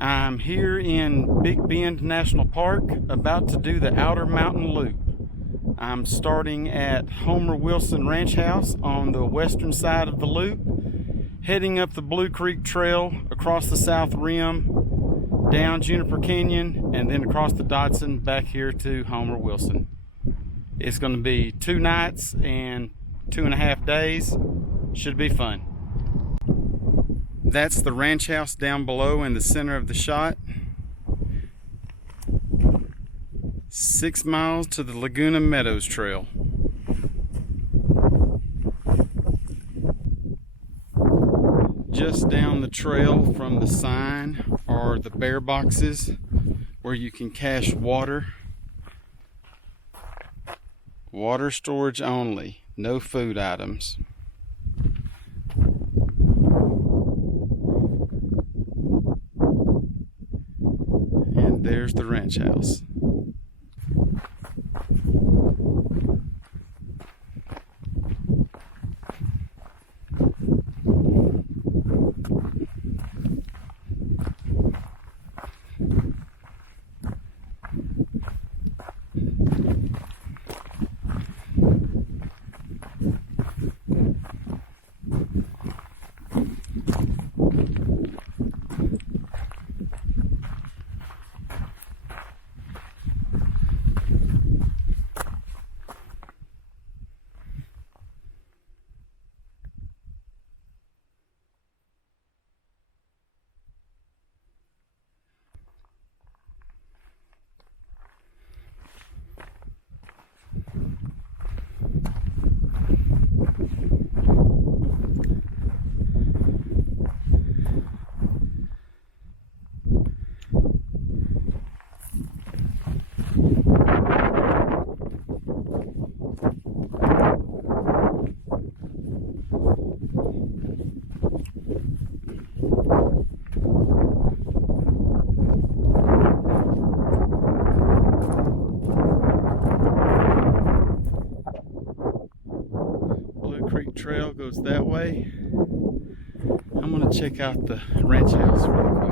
I'm here in Big Bend National Park, about to do the Outer Mountain Loop. I'm starting at Homer Wilson Ranch House on the western side of the loop, heading up the Blue Creek Trail across the South Rim, down Juniper Canyon, and then across the Dodson back here to Homer Wilson. It's going to be 2 nights and 2.5 days. Should be fun. That's the ranch house down below in the center of the shot. 6 miles to the Laguna Meadows Trail. Just down the trail from the sign are the bear boxes where you can cache water. Water storage only, no food items. And there's the ranch house. Trail goes that way. I'm going to check out the ranch house real quick.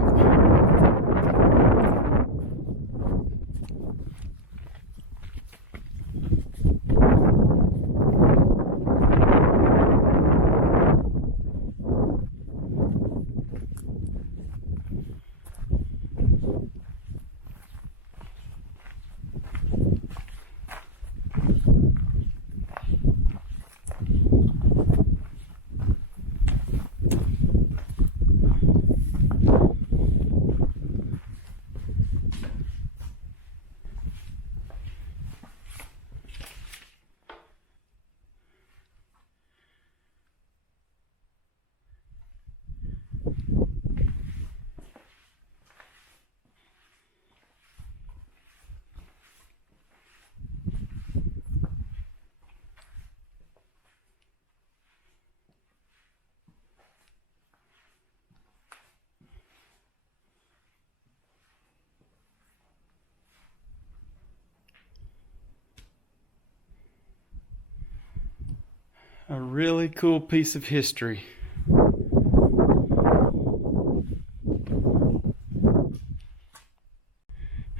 A really cool piece of history.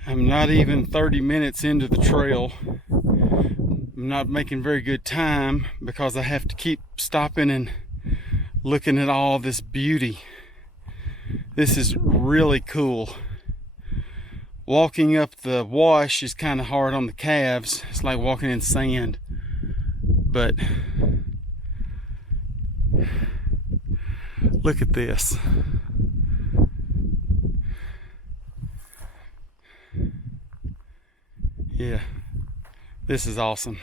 I'm not even 30 minutes into the trail. I'm not making very good time because I have to keep stopping and looking at all this beauty. This is really cool. Walking up the wash is kind of hard on the calves. It's like walking in sand. But look at this. Yeah, this is awesome.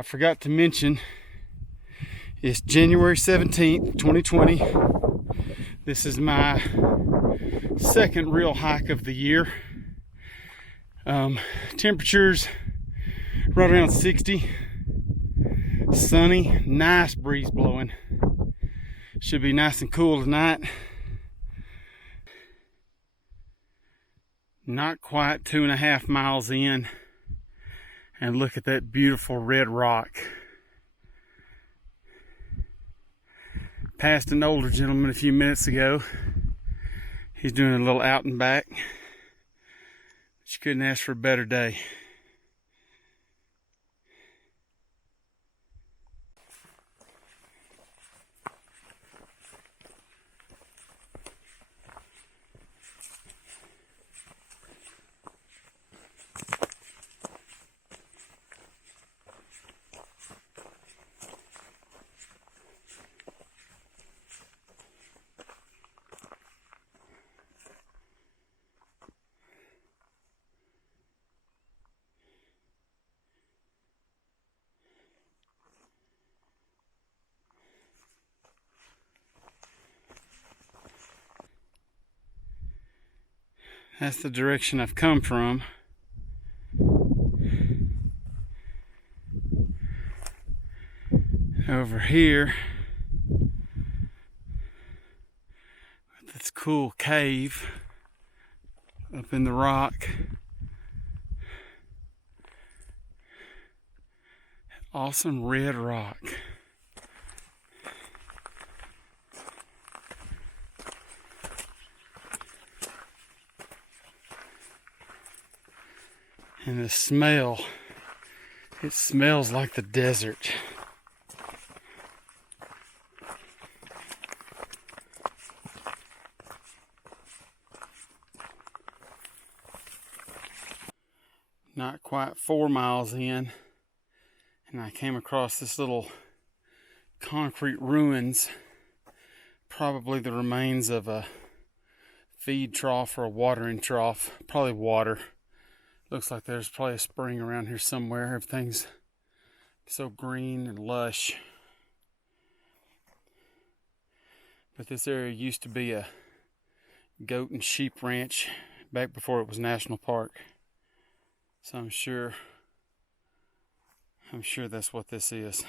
I forgot to mention, it's January 17th, 2020. This is my second real hike of the year. Temperatures right around 60. Sunny, nice breeze blowing. Should be nice and cool tonight. Not quite 2.5 miles in, and look at that beautiful red rock. Passed an older gentleman a few minutes ago. He's doing a little out and back. But you couldn't ask for a better day. That's the direction I've come from. Over here, this cool cave up in the rock. Awesome red rock. And the smell, it smells like the desert. Not quite 4 miles in, and I came across this little concrete ruins, probably the remains of a feed trough or a watering trough, probably water. Looks like there's probably a spring around here somewhere. Everything's so green and lush. But this area used to be a goat and sheep ranch back before it was national park. So I'm sure that's what this is.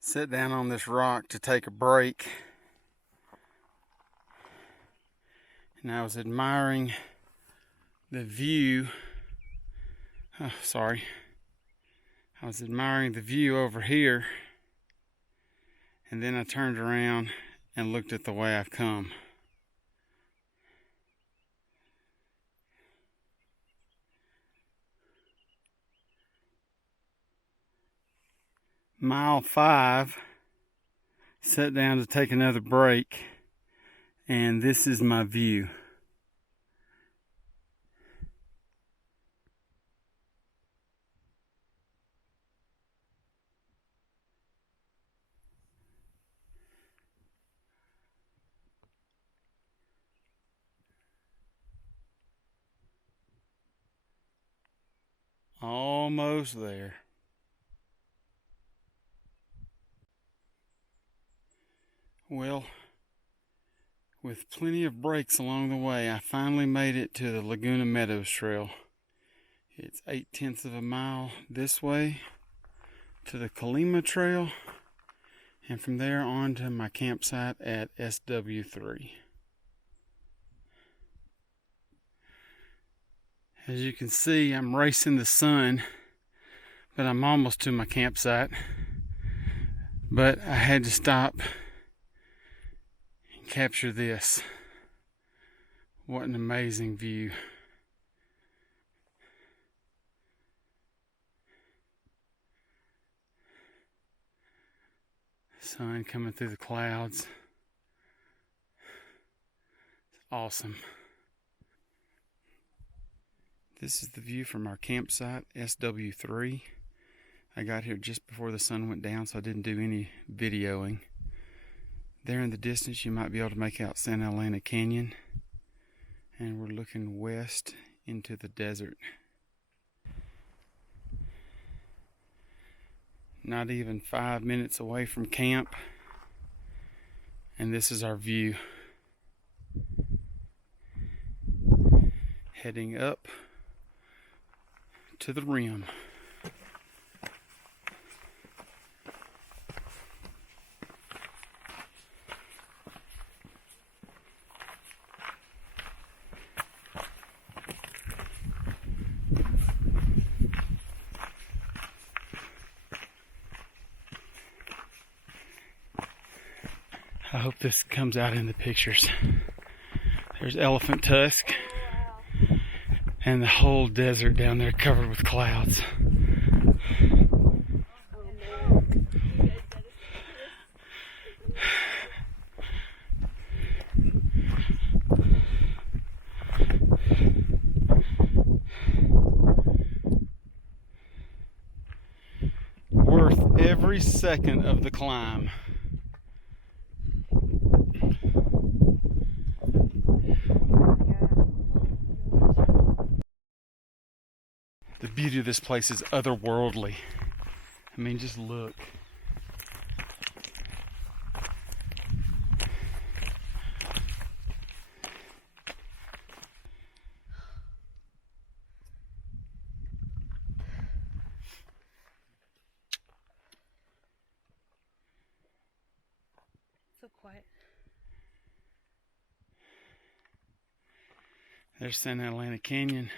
Sat down on this rock to take a break. And I was admiring the view. I was admiring the view over here. And then I turned around and looked at the way I've come. Mile 5, sat down to take another break, and this is my view. Almost there. Well, with plenty of breaks along the way, I finally made it to the Laguna Meadows Trail. It's 0.8 of a mile this way to the Colima Trail, and from there on to my campsite at SW3. As you can see, I'm racing the sun, but I'm almost to my campsite. But I had to stop and capture this. What an amazing view. Sun coming through the clouds. It's awesome. This is the view from our campsite, SW3. I got here just before the sun went down, so I didn't do any videoing. There in the distance, you might be able to make out Santa Elena Canyon. and we're looking west into the desert. Not even 5 minutes away from camp, and this is our view. Heading up to the rim. I hope this comes out in the pictures. There's Elephant Tusk and the whole desert down there covered with clouds. Worth every second of the climb. The beauty of this place is otherworldly. I mean, just look. So quiet. There's Santa Elena Canyon.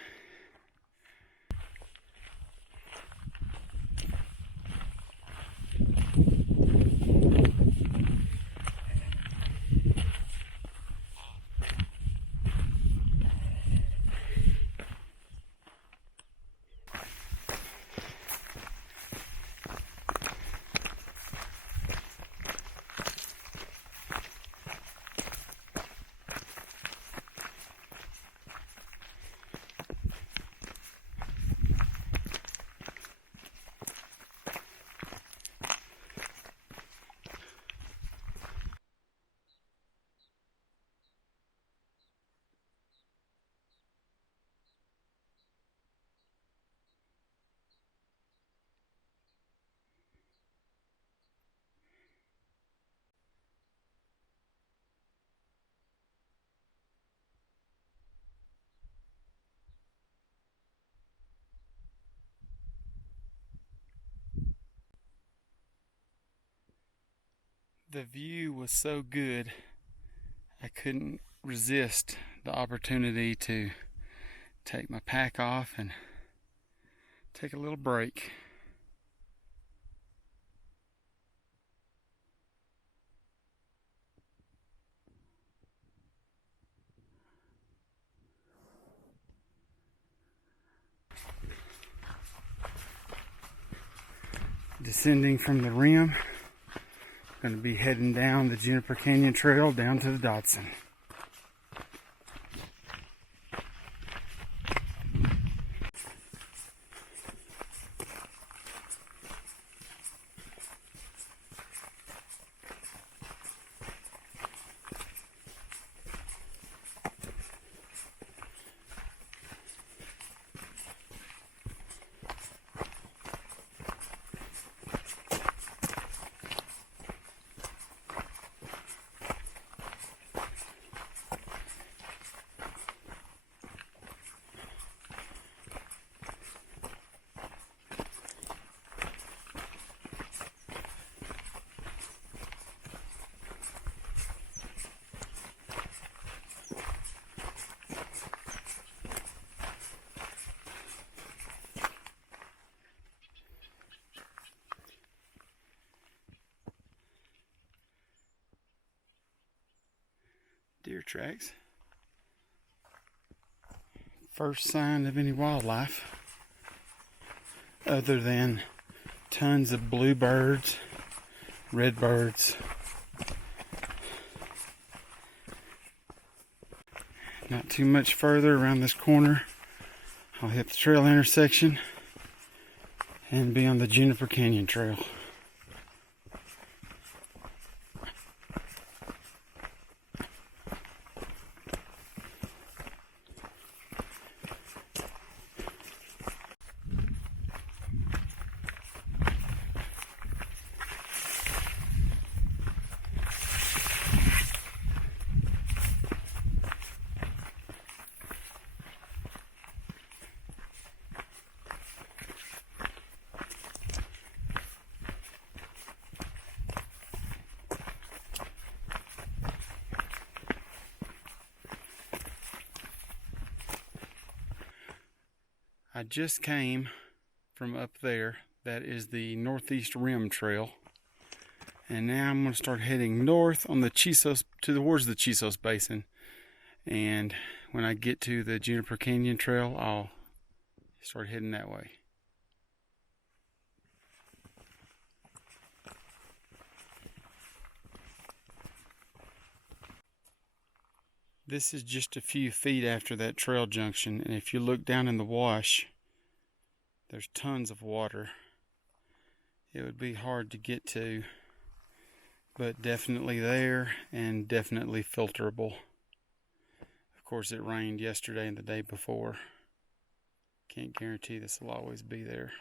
The view was so good, I couldn't resist the opportunity to take my pack off and take a little break. Descending from the rim, going to be heading down the Juniper Canyon Trail down to the Dodson. Deer tracks. First sign of any wildlife other than tons of bluebirds, redbirds. Not too much further around this corner, I'll hit the trail intersection and be on the Juniper Canyon Trail. just came from up there. That is the Northeast Rim Trail. And now I'm going to start heading north on the Chisos, towards the Chisos Basin. And when I get to the Juniper Canyon Trail, I'll start heading that way. This is just a few feet after that trail junction, and if you look down in the wash, there's tons of water. It would be hard to get to, but definitely there and definitely filterable. Of course, it rained yesterday and the day before. Can't guarantee this will always be there.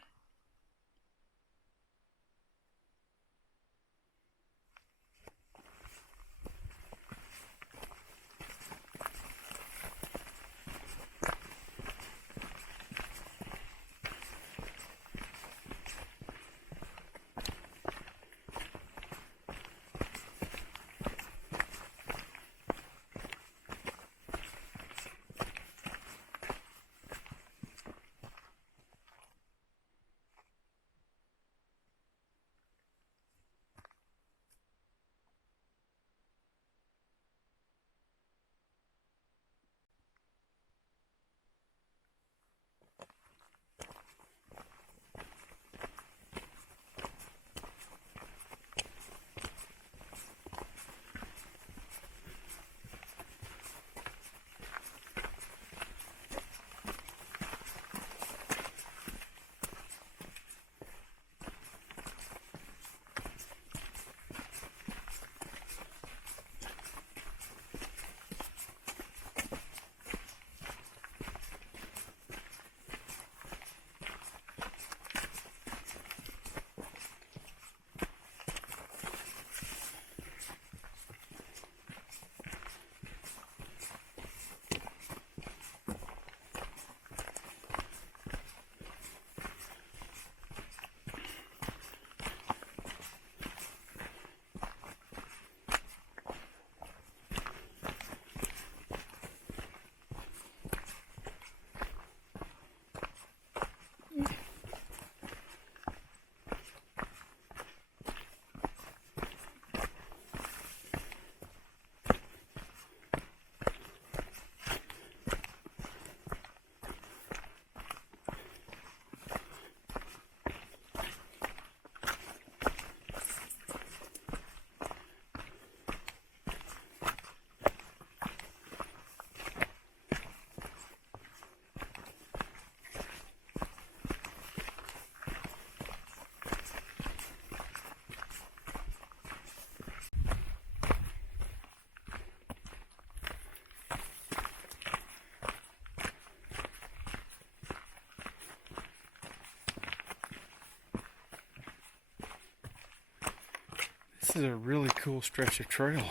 This is a really cool stretch of trail.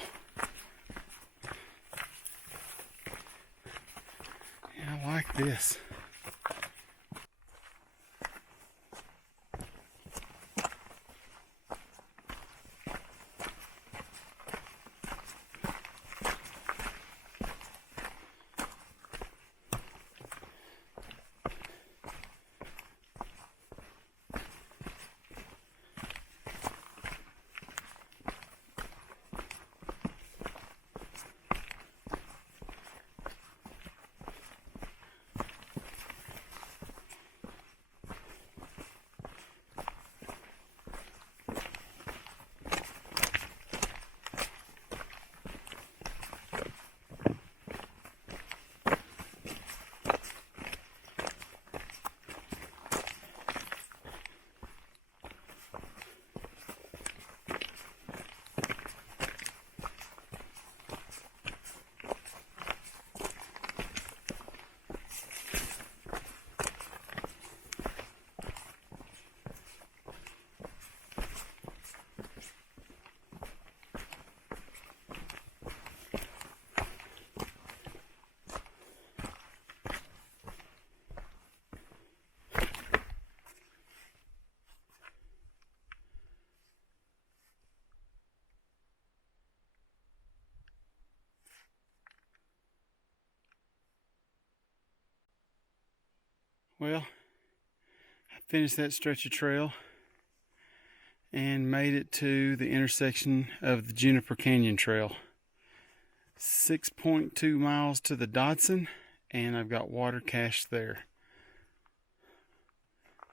Yeah, I like this. Well, finished that stretch of trail and made it to the intersection of the Juniper Canyon Trail. 6.2 miles to the Dodson, and I've got water cached there.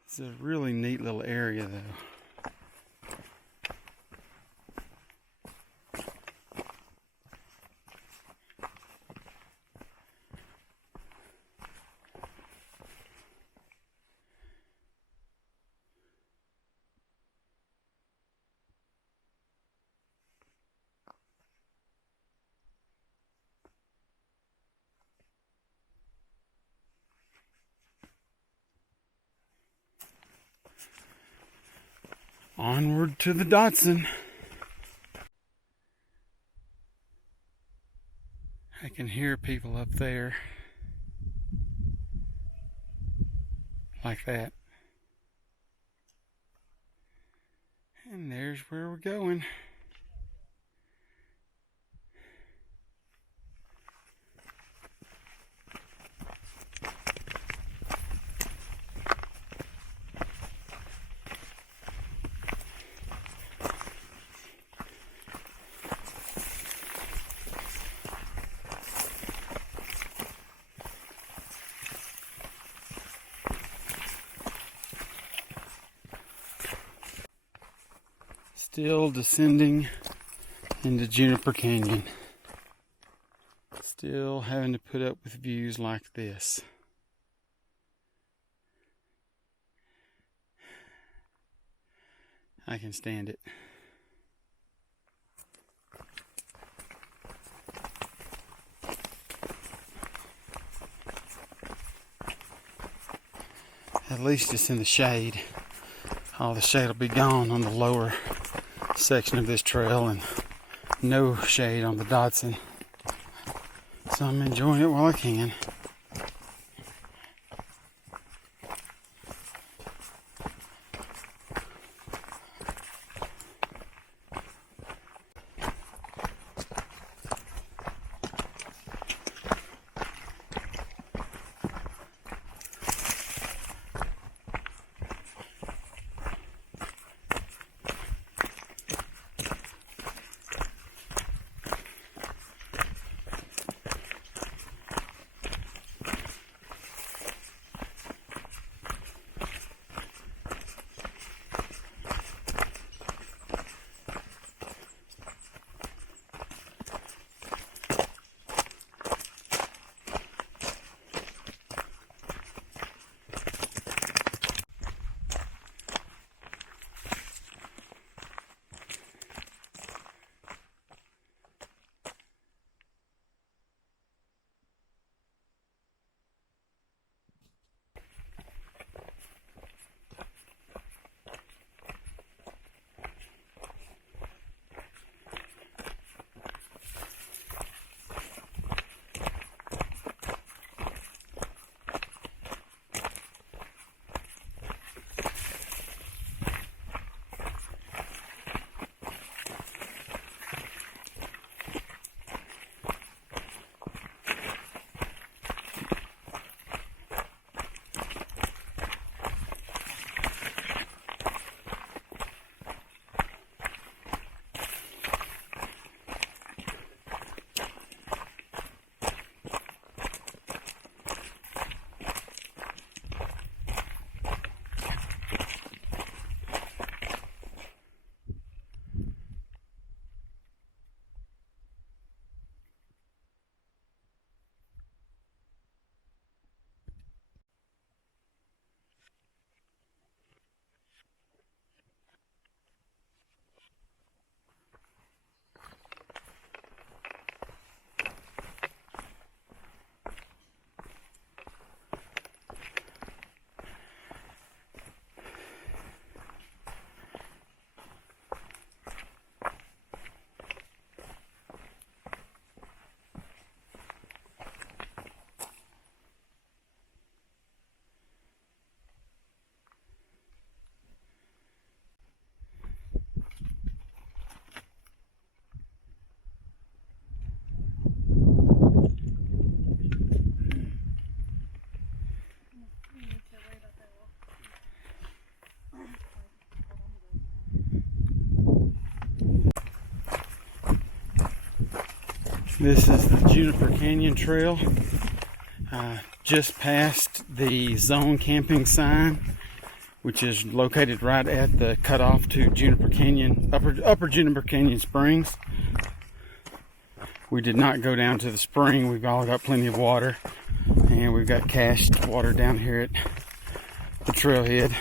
It's a really neat little area though. Onward to the Dodson. I can hear people up there. Like that. And there's where we're going. Still descending into Juniper Canyon. Still having to put up with views like this. I can stand it. At least it's in the shade. All the shade will be gone on the lower section of this trail and no shade on the Dodson. So I'm enjoying it while I can. This is the Juniper Canyon Trail. Just past the zone camping sign, which is located right at the cutoff to Juniper Canyon, upper Juniper Canyon Springs. We did not go down to the spring. We've all got plenty of water, and we've got cached water down here at the trailhead.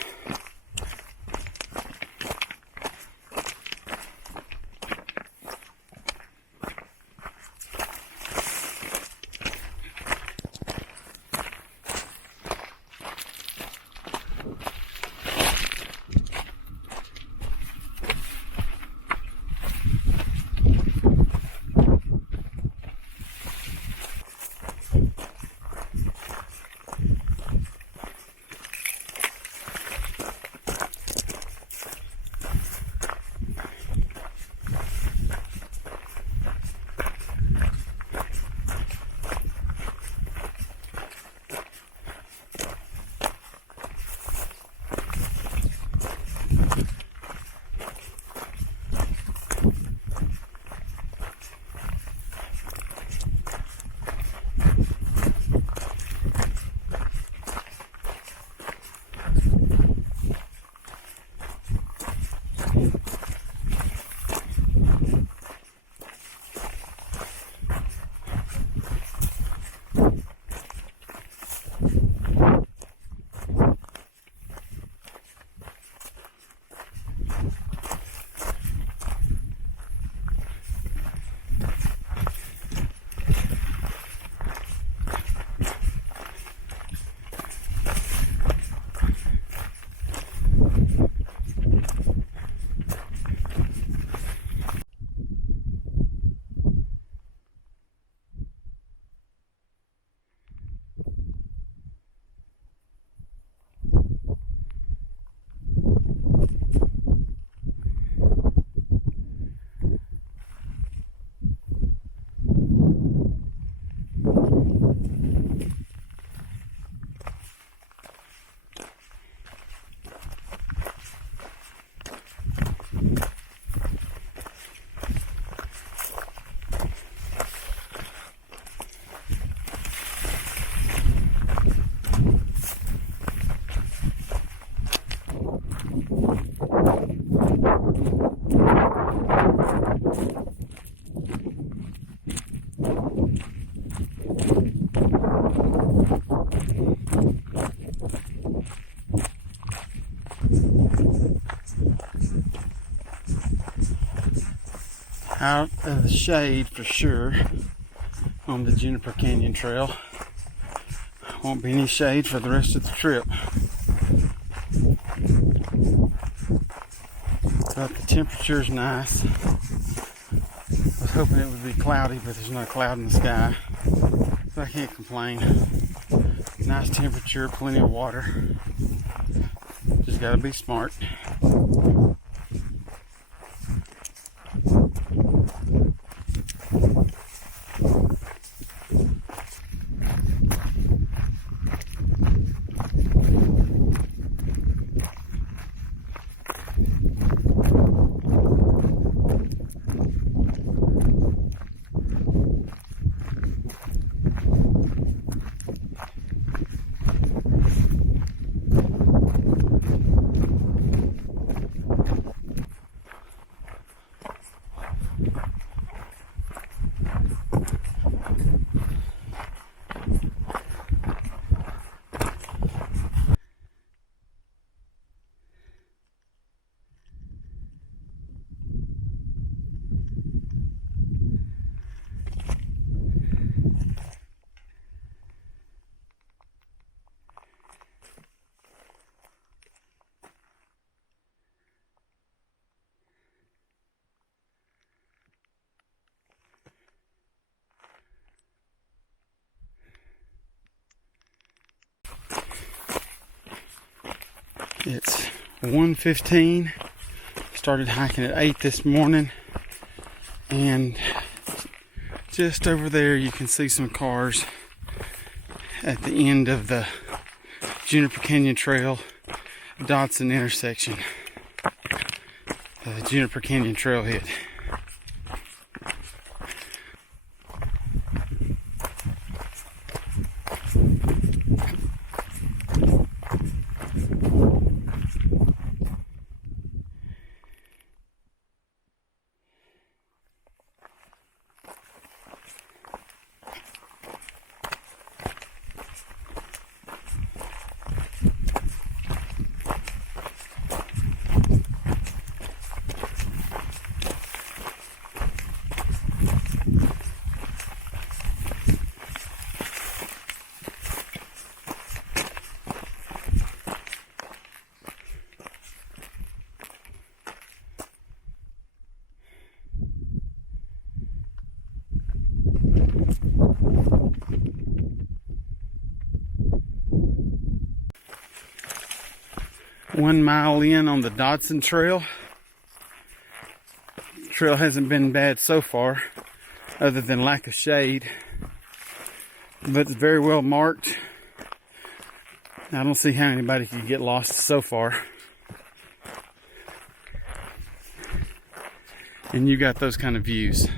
Out of the shade for sure on the Juniper Canyon Trail. Won't be any shade for the rest of the trip. But the temperature's nice. I was hoping it would be cloudy, but there's no cloud in the sky. So I can't complain. Nice temperature, plenty of water. Just gotta be smart. It's 1:15. Started hiking at 8 this morning, and just over there you can see some cars at the end of the Juniper Canyon Trail Dodson intersection, the Juniper Canyon Trailhead. 1 mile in on the Dodson Trail. The trail hasn't been bad so far, other than lack of shade, but it's very well marked. I don't see how anybody could get lost so far. And you got those kind of views.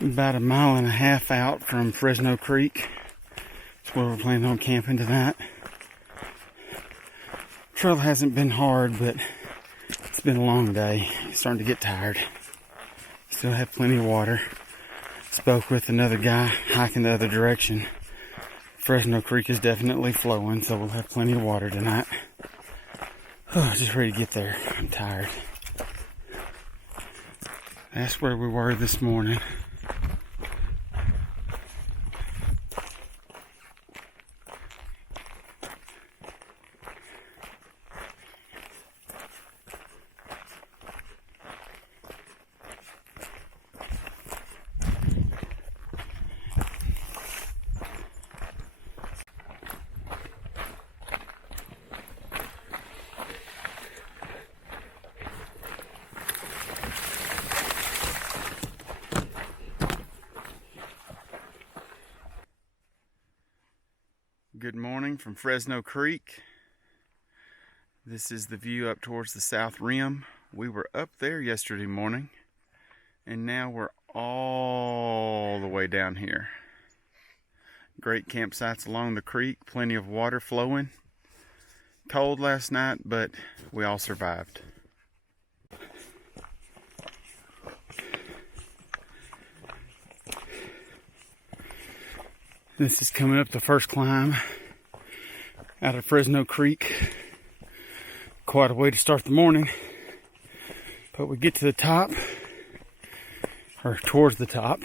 About 1.5 miles out from Fresno Creek. That's where we're planning on camping tonight. Trail hasn't been hard, but it's been a long day. It's starting to get tired. Still have plenty of water. Spoke with another guy hiking the other direction. Fresno Creek is definitely flowing, so we'll have plenty of water tonight. Oh, just ready to get there. I'm tired. That's where we were this morning. Good morning from Fresno Creek. This is the view up towards the south rim. We were up there yesterday morning, and now we're all the way down here. Great campsites along the creek, plenty of water flowing. Cold last night, but we all survived. This is coming up the first climb out of Fresno Creek. Quite a way to start the morning, but we get to the top, or towards the top,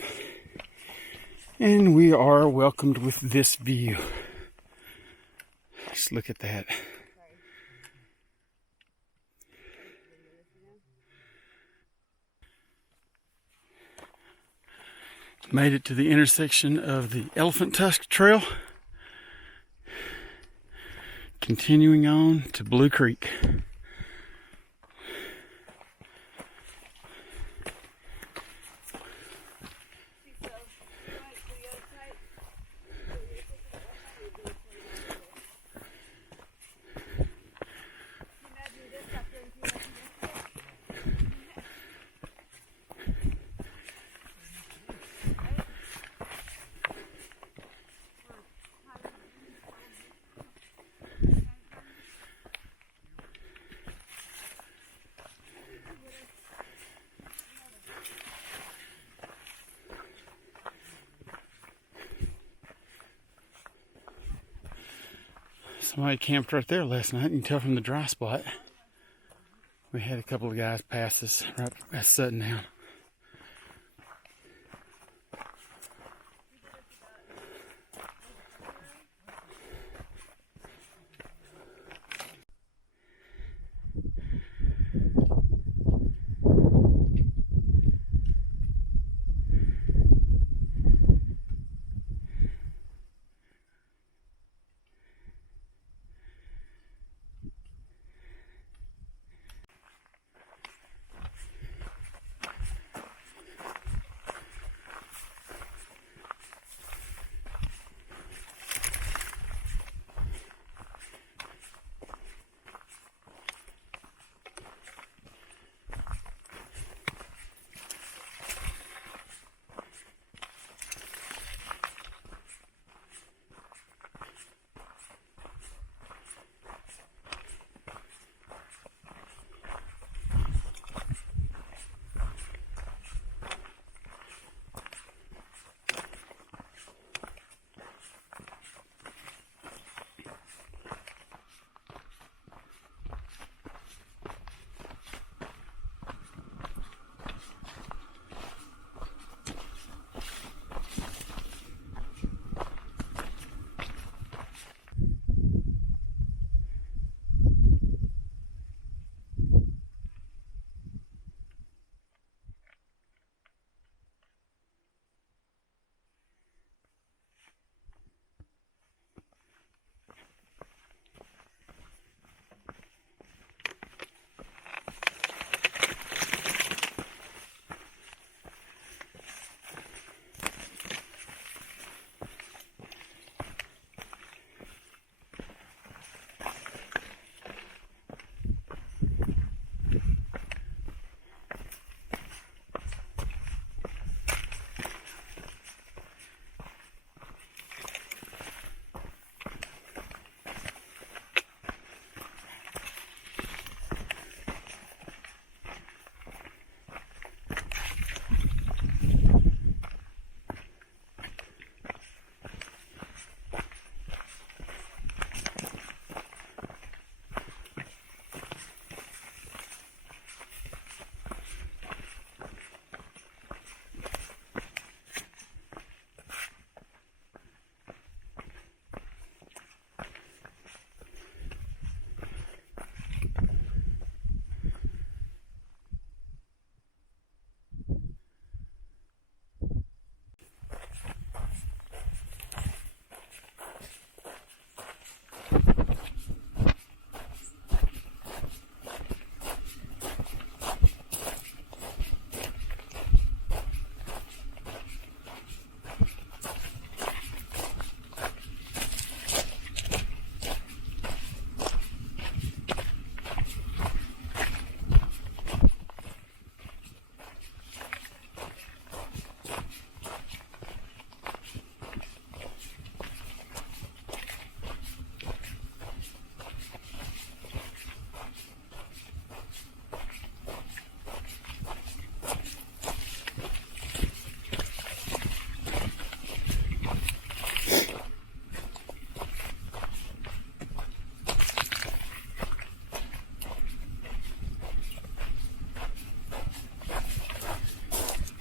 and we are welcomed with this view. Just look at that. Made it to the intersection of the Elephant Tusk Trail. Continuing on to Blue Creek. Somebody camped right there last night. You can tell from the dry spot. We had a couple of guys pass us right at Sutton now.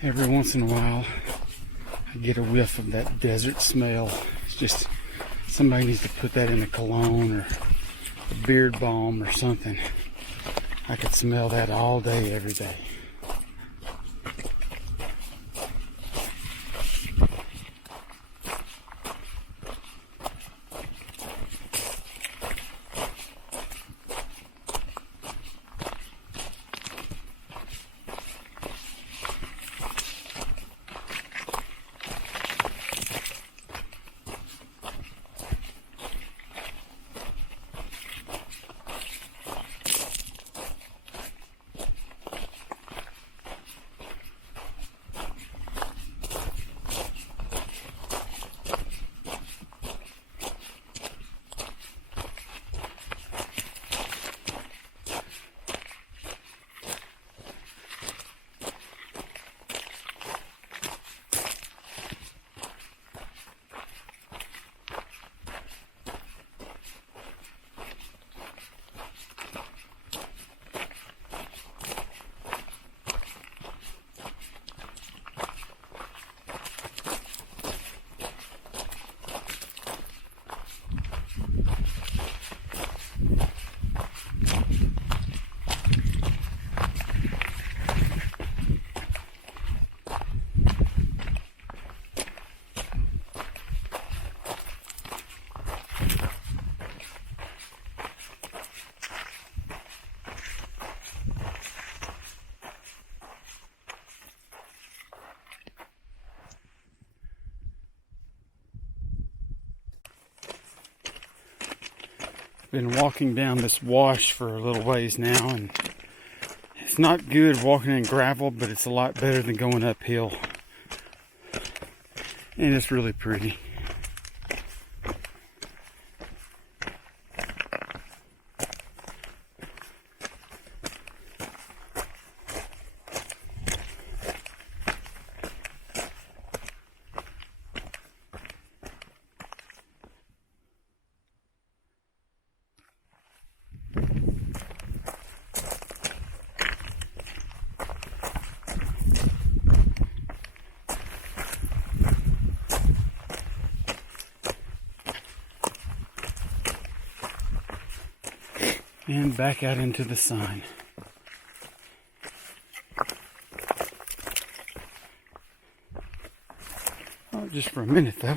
Every once in a while, I get a whiff of that desert smell. It's just, somebody needs to put that in a cologne or a beard balm or something. I could smell that all day, every day. Been walking down this wash for a little ways now, and it's not good walking in gravel, but it's a lot better than going uphill. And it's really pretty. And back out into the sun. Oh, just for a minute though.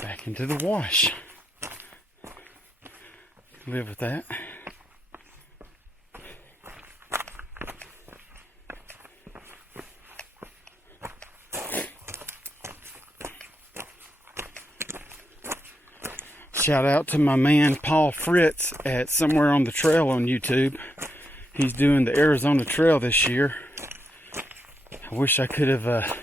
Back into the wash. Live with that. Shout out to my man Paul Fritz at Somewhere on the Trail on YouTube. He's doing the Arizona Trail this year. I wish I could have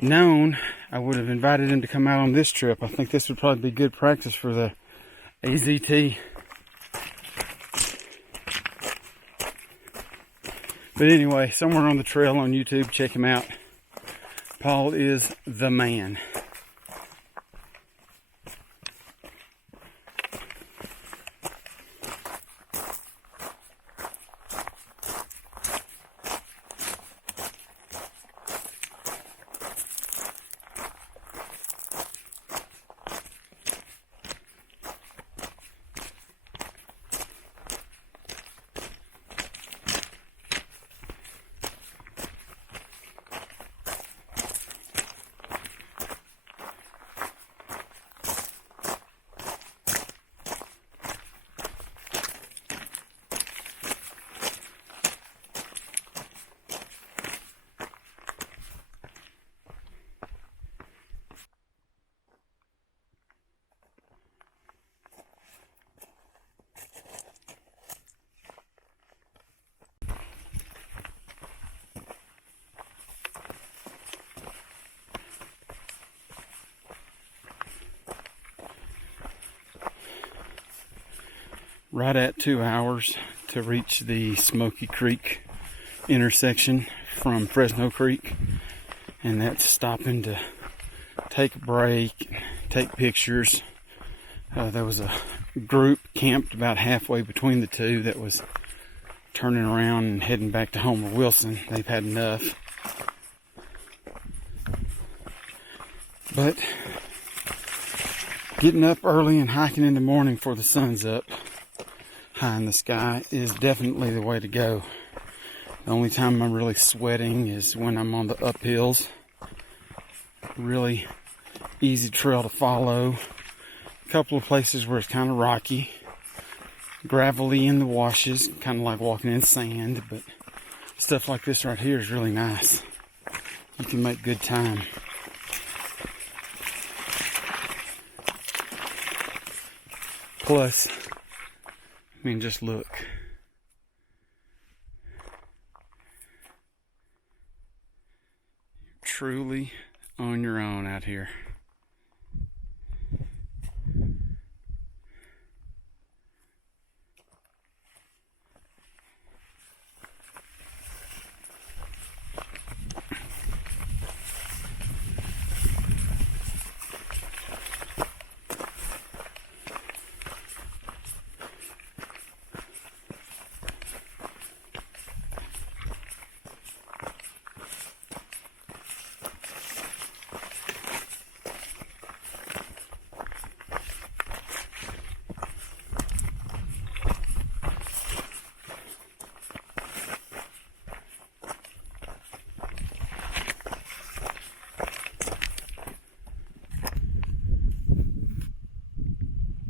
known. I would have invited him to come out on this trip. I think this would probably be good practice for the AZT. But anyway, Somewhere on the Trail on YouTube. Check him out. Paul is the man. Right at 2 hours to reach the Smoky Creek intersection from Fresno Creek, and that's stopping to take a break, take pictures. There was a group camped about halfway between the two that was turning around and heading back to Homer Wilson. They've had enough. But getting up early and hiking in the morning before the sun's up high in the sky is definitely the way to go. The only time I'm really sweating is when I'm on the uphills. Really easy trail to follow. A couple of places where it's kind of rocky, gravelly in the washes, kind of like walking in sand, but stuff like this right here is really nice. You can make good time. Plus, I mean, just look. You're truly on your own out here.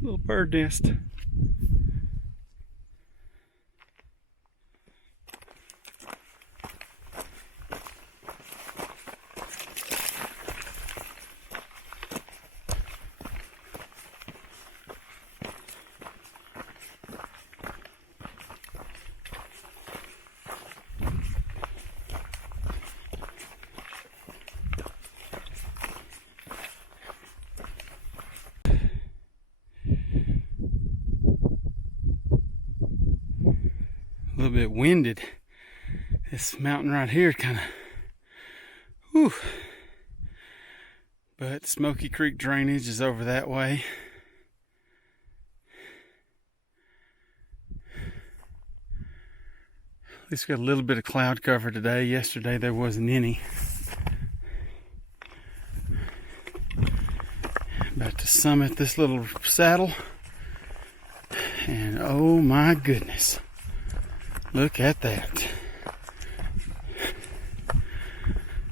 Little bird nest. A little bit winded. This mountain right here kind of, whew. But Smoky Creek drainage is over that way. At least we got a little bit of cloud cover today. Yesterday there wasn't any. About to summit this little saddle. And oh my goodness. Look at that.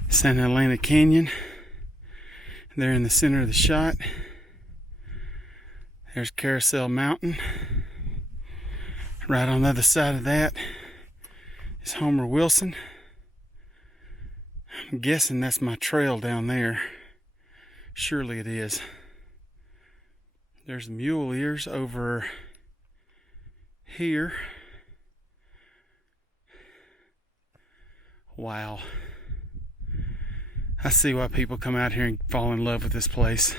Santa Elena Canyon. There in the center of the shot. There's Carousel Mountain. Right on the other side of that is Homer Wilson. I'm guessing that's my trail down there. Surely it is. There's the mule ears over here. Wow. I see why people come out here and fall in love with this place.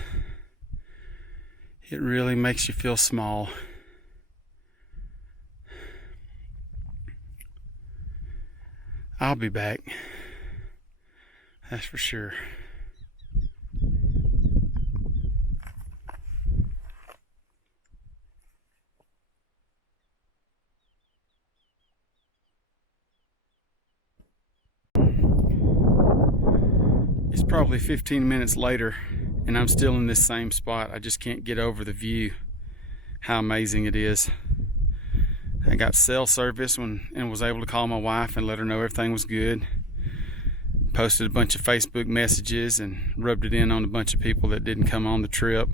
It really makes you feel small. I'll be back. That's for sure. It's probably 15 minutes later and I'm still in this same spot. I just can't get over the view, how amazing it is. I got cell service and was able to call my wife and let her know everything was good. Posted a bunch of Facebook messages and rubbed it in on a bunch of people that didn't come on the trip.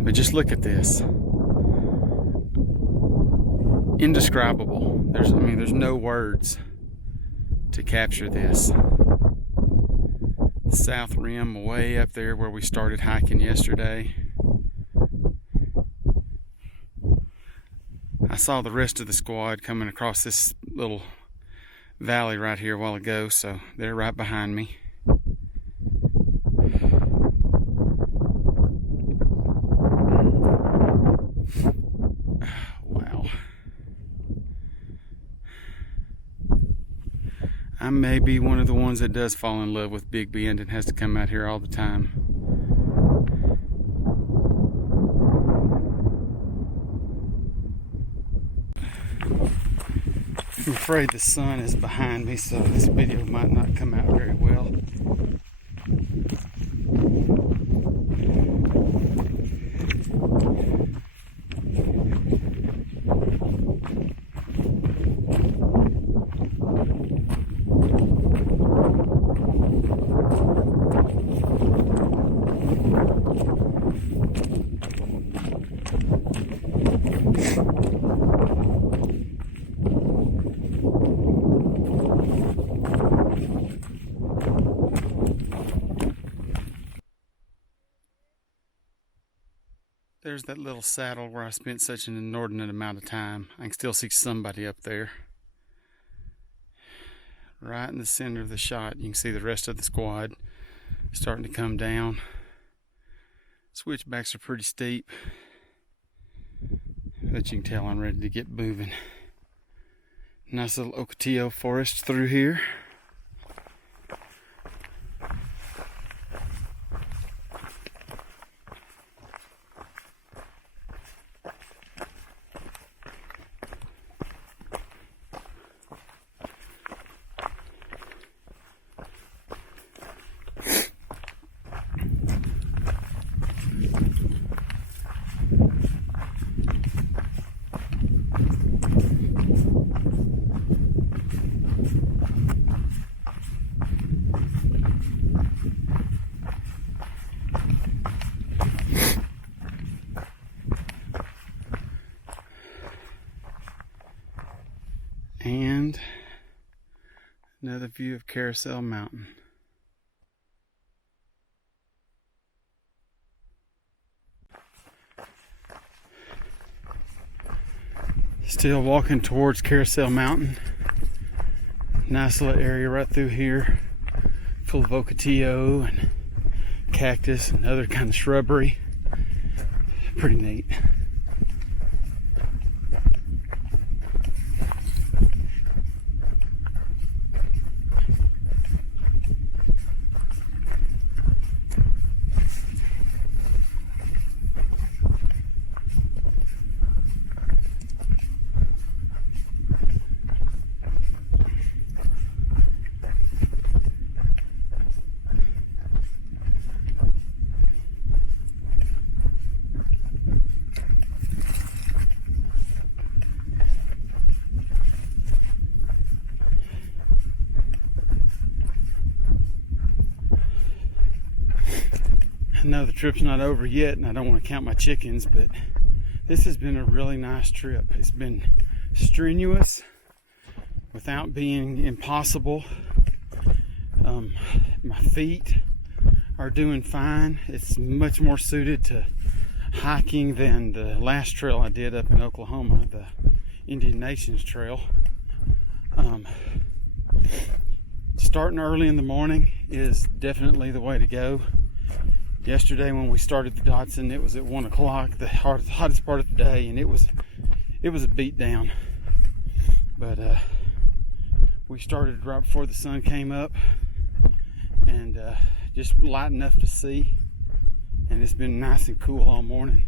But just look at this. Indescribable. There's no words to capture this. South rim way up there where we started hiking yesterday. I saw the rest of the squad coming across this little valley right here a while ago, so they're right behind me. Wow. I may be one of the ones that does fall in love with Big Bend and has to come out here all the time. I'm afraid the sun is behind me, so this video might not come out very well. There's that little saddle where I spent such an inordinate amount of time. I can still see somebody up there. Right in the center of the shot, you can see the rest of the squad starting to come down. Switchbacks are pretty steep, but you can tell I'm ready to get moving. Nice little Ocotillo forest through here. And another view of Carousel Mountain. Still walking towards Carousel Mountain. Nice little area right through here, full of Ocotillo and cactus and other kind of shrubbery. Pretty neat. I know the trip's not over yet, and I don't want to count my chickens, but this has been a really nice trip. It's been strenuous without being impossible. My feet are doing fine. It's much more suited to hiking than the last trail I did up in Oklahoma, the Indian Nations Trail. Starting early in the morning is definitely the way to go. Yesterday when we started the Dodson, it was at 1 o'clock, the hottest part of the day, and it was a beat down. But we started right before the sun came up, and just light enough to see, and it's been nice and cool all morning.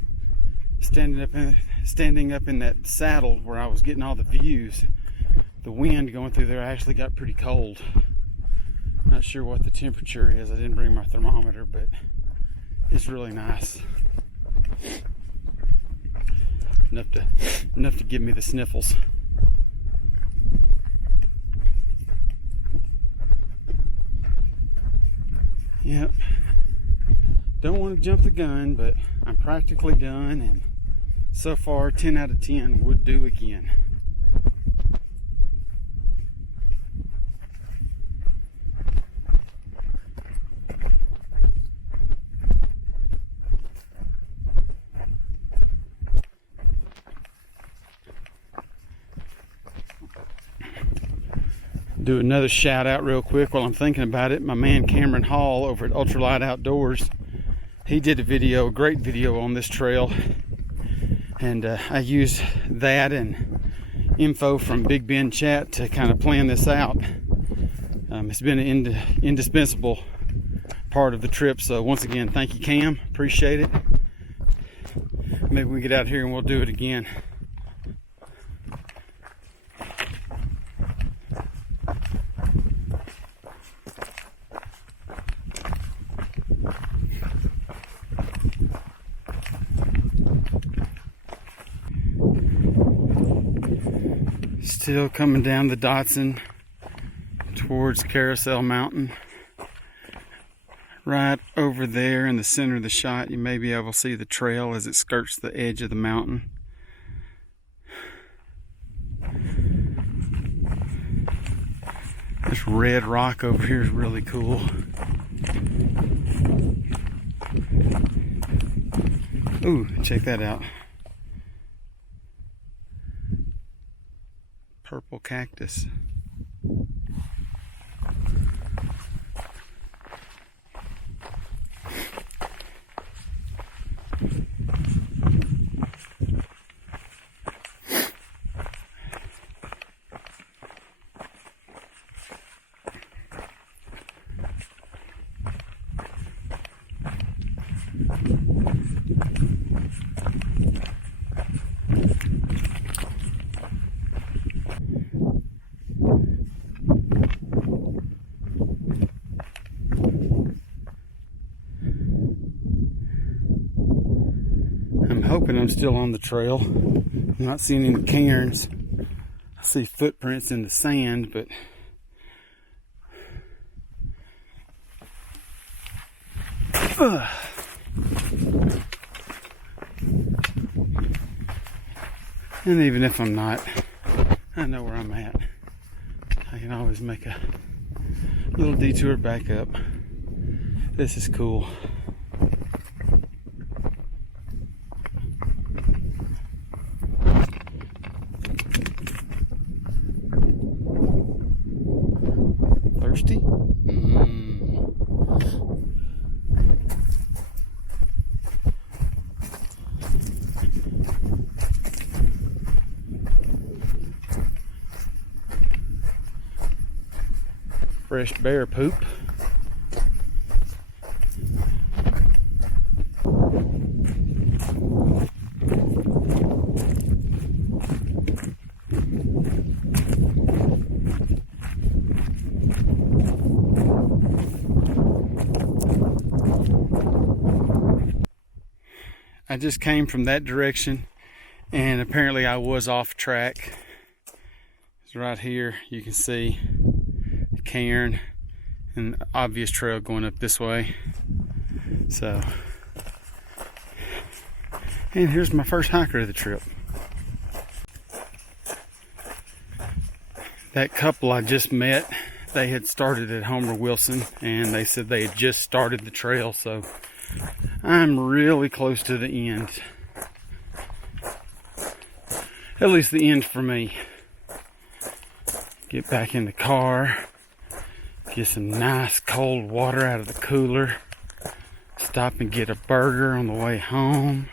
Standing up in that saddle where I was getting all the views, the wind going through there actually got pretty cold. Not sure what the temperature is. I didn't bring my thermometer, but it's really nice. Enough to give me the sniffles. Yep. Don't want to jump the gun, but I'm practically done, and so far 10 out of 10 would do again. Do another shout out real quick while I'm thinking about it. My man Cameron Hall over at Ultralight Outdoors, he did a great video on this trail, and I used that and info from Big Ben Chat to kind of plan this out. It's been an indispensable part of the trip, so once again, thank you, Cam. Appreciate it. Maybe we get out here and we'll do it again. Still coming down the Dotson towards Carousel Mountain. Right over there in the center of the shot, you may be able to see the trail as it skirts the edge of the mountain. This red rock over here is really cool. Ooh, check that out. Purple cactus. I'm hoping I'm still on the trail. I'm not seeing any cairns. I see footprints in the sand, but and even if I'm not, I know where I'm at. I can always make a little detour back up. This is cool. Thirsty? Fresh bear poop. I just came from that direction and apparently I was off track. It's right here, you can see the cairn and the obvious trail going up this way. So, and here's my first hiker of the trip. That couple I just met, they had started at Homer Wilson and they said they had just started the trail, so I'm really close to the end. At least the end for me. Get back in the car, get some nice cold water out of the cooler, stop and get a burger on the way home.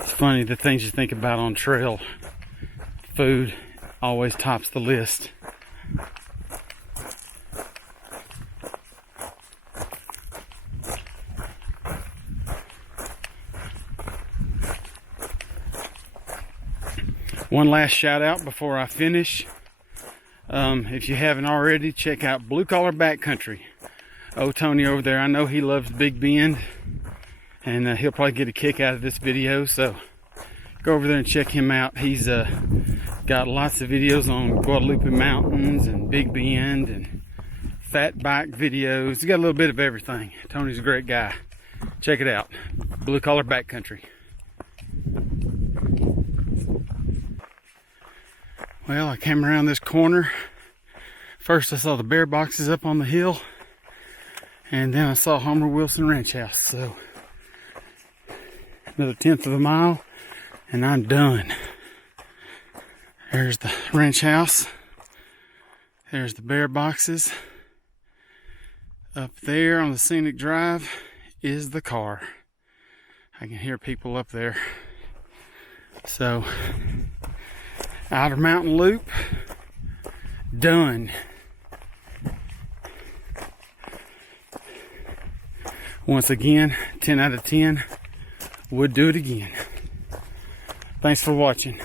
It's funny, the things you think about on trail, food always tops the list. One last shout out before I finish. If you haven't already, check out Blue Collar Backcountry. Oh, Tony over there, I know he loves Big Bend, and he'll probably get a kick out of this video, so go over there and check him out. He's got lots of videos on Guadalupe Mountains and Big Bend and fat bike videos. He's got a little bit of everything. Tony's a great guy. Check it out. Blue Collar Backcountry. Well, I came around this corner. First I saw the bear boxes up on the hill, and then I saw Homer Wilson Ranch House. So another 1/10 of a mile and I'm done. There's the ranch house. There's the bear boxes. Up there on the scenic drive is the car. I can hear people up there. So, Outer Mountain Loop, done. Once again, 10 out of 10, would do it again. Thanks for watching.